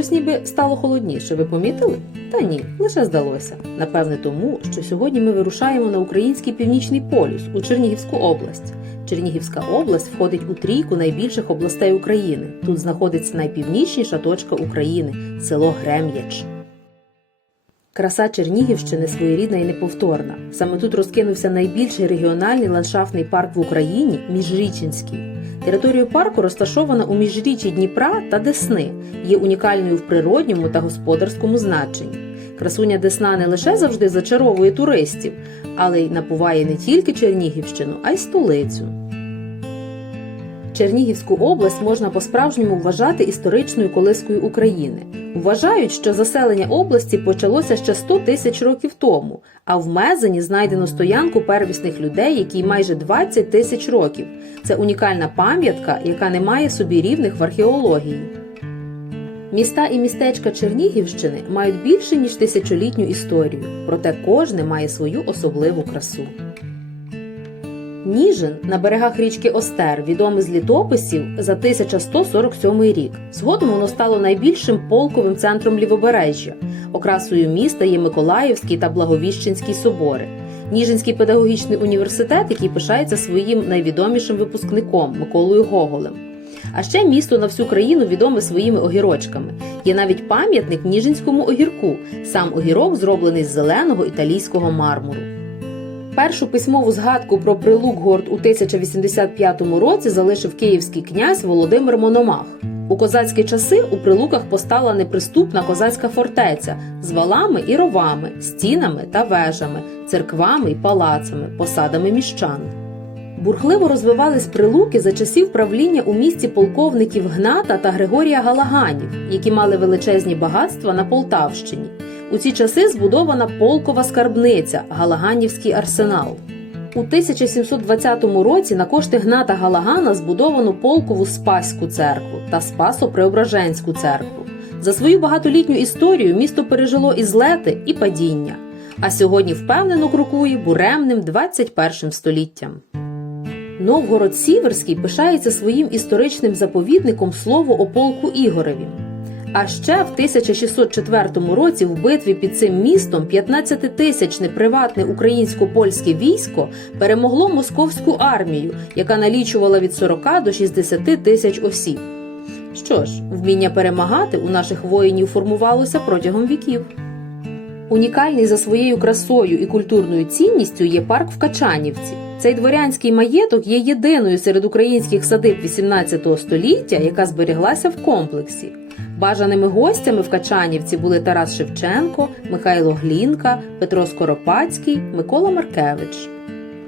щось ніби стало холодніше, ви помітили? Та ні, лише здалося. Напевне, тому, що сьогодні ми вирушаємо на український північний полюс у Чернігівську область. Чернігівська область входить у трійку найбільших областей України. Тут знаходиться найпівнічніша точка України село Грем'яч. Краса Чернігівщини своєрідна і неповторна. Саме тут розкинувся найбільший регіональний ландшафтний парк в Україні Міжрічинський. Територія парку розташована у міжріччі Дніпра та Десни, є унікальною в природньому та господарському значенні. Красуня Десна не лише завжди зачаровує туристів, але й напуває не тільки Чернігівщину, а й столицю. Чернігівську область можна по-справжньому вважати історичною колискою України. Вважають, що заселення області почалося ще 100 тисяч років тому, а в Мезені знайдено стоянку первісних людей, якій майже 20 тисяч років. Це унікальна пам'ятка, яка не має собі рівних в археології. Міста і містечка Чернігівщини мають більше ніж тисячолітню історію, проте кожне має свою особливу красу. Ніжин на берегах річки Остер, відомий з літописів за 1147 рік. Згодом воно стало найбільшим полковим центром лівобережжя. Окрасою міста є Миколаївський та Благовіщенський собори. Ніжинський педагогічний університет, який пишається своїм найвідомішим випускником Миколою Гоголем. А ще місто на всю країну відоме своїми огірочками. Є навіть пам'ятник Ніжинському огірку. Сам огірок зроблений з зеленого італійського мармуру. Першу письмову згадку про Прилук-Горд у 1085 році залишив київський князь Володимир Мономах. У козацькі часи у Прилуках постала неприступна козацька фортеця з валами і ровами, стінами та вежами, церквами й палацами, посадами міщан. Бурхливо розвивались прилуки за часів правління у місті полковників Гната та Григорія Галаганів, які мали величезні багатства на Полтавщині. У ці часи збудована полкова скарбниця Галаганівський арсенал. У 1720 році на кошти Гната Галагана збудовано полкову Спаську церкву та Спасо-Преображенську церкву. За свою багатолітню історію місто пережило і злети, і падіння, а сьогодні впевнено крокує буремним 21 століттям. Новгород Сіверський пишається своїм історичним заповідником слово о полку Ігореві. А ще в 1604 році в битві під цим містом 15-тисячне приватне українсько-польське військо перемогло московську армію, яка налічувала від 40 до 60 тисяч осіб. Що ж, вміння перемагати у наших воїнів формувалося протягом віків. Унікальний за своєю красою і культурною цінністю є парк в Качанівці. Цей дворянський маєток є єдиною серед українських садиб XVIII століття, яка зберіглася в комплексі. Бажаними гостями в Качанівці були Тарас Шевченко, Михайло Глінка, Петро Скоропадський, Микола Маркевич.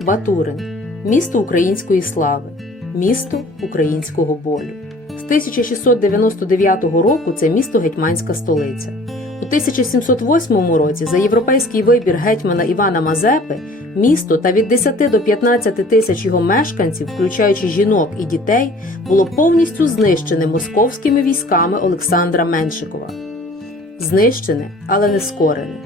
Батурин місто української слави, місто українського болю. З 1699 року це місто гетьманська столиця. У 1708 році за європейський вибір гетьмана Івана Мазепи місто та від 10 до 15 тисяч його мешканців, включаючи жінок і дітей, було повністю знищене московськими військами Олександра Меншикова. Знищене, але не скорене.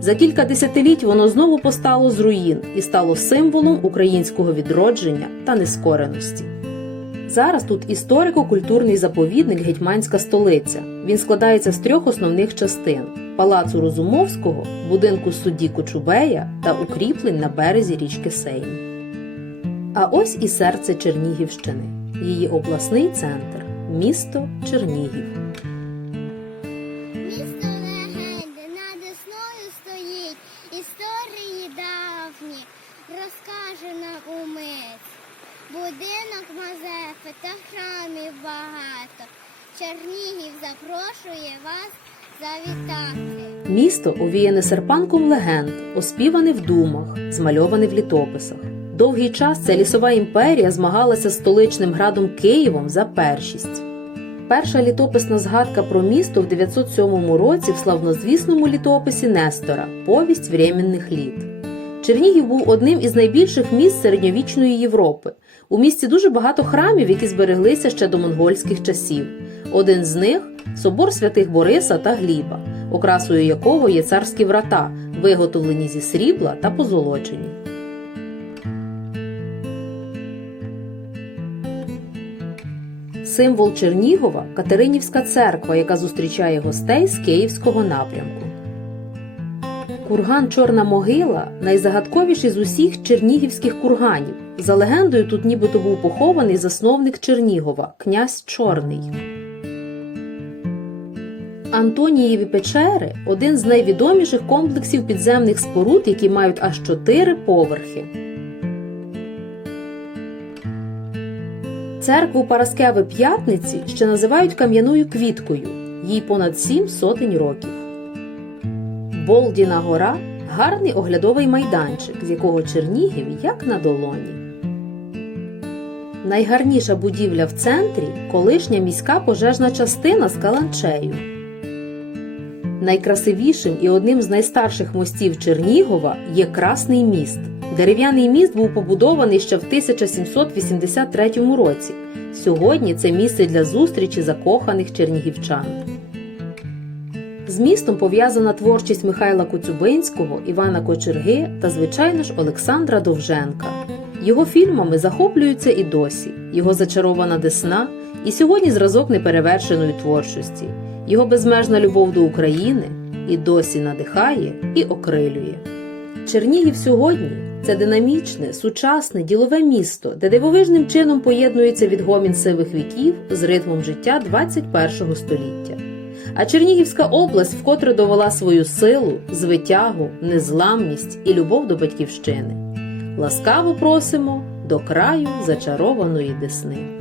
За кілька десятиліть воно знову постало з руїн і стало символом українського відродження та нескореності. Зараз тут історико-культурний заповідник Гетьманська столиця. Він складається з трьох основних частин: палацу Розумовського, будинку судді Кочубея та укріплень на березі річки Сейм. А ось і серце Чернігівщини, її обласний центр місто Чернігів. Храмів багато. Чернігів запрошує вас завітати. Місто овіяне серпанком легенд, оспіване в думах, змальоване в літописах. Довгий час ця лісова імперія змагалася з столичним градом Києвом за першість. Перша літописна згадка про місто в 907 році в славнозвісному літописі Нестора Повість временних літ. Чернігів був одним із найбільших міст середньовічної Європи. У місті дуже багато храмів, які збереглися ще до монгольських часів. Один з них собор святих Бориса та Гліба, окрасою якого є царські врата, виготовлені зі срібла та позолочені. символ Чернігова Катеринівська церква, яка зустрічає гостей з Київського напрямку. Курган Чорна могила найзагадковіший з усіх чернігівських курганів. За легендою, тут нібито був похований засновник Чернігова, князь Чорний. Антонієві печери один з найвідоміших комплексів підземних споруд, які мають аж чотири поверхи. Церкву Параскеви П'ятниці ще називають кам'яною квіткою, їй понад сім сотень років. Болдіна гора гарний оглядовий майданчик, з якого Чернігів як на долоні. Найгарніша будівля в центрі колишня міська пожежна частина з каланчею. Найкрасивішим і одним з найстарших мостів Чернігова є Красний міст. Дерев'яний міст був побудований ще в 1783 році. Сьогодні це місце для зустрічі закоханих чернігівчан. З містом пов'язана творчість Михайла Коцюбинського, Івана Кочерги та, звичайно ж, Олександра Довженка. Його фільмами захоплюються і досі, його зачарована десна, і сьогодні зразок неперевершеної творчості. Його безмежна любов до України і досі надихає і окрилює. Чернігів сьогодні це динамічне, сучасне, ділове місто, де дивовижним чином поєднується відгомін сивих віків з ритмом життя 21 століття. А Чернігівська область вкотре довела свою силу, звитягу, незламність і любов до батьківщини. Ласкаво просимо до краю зачарованої десни.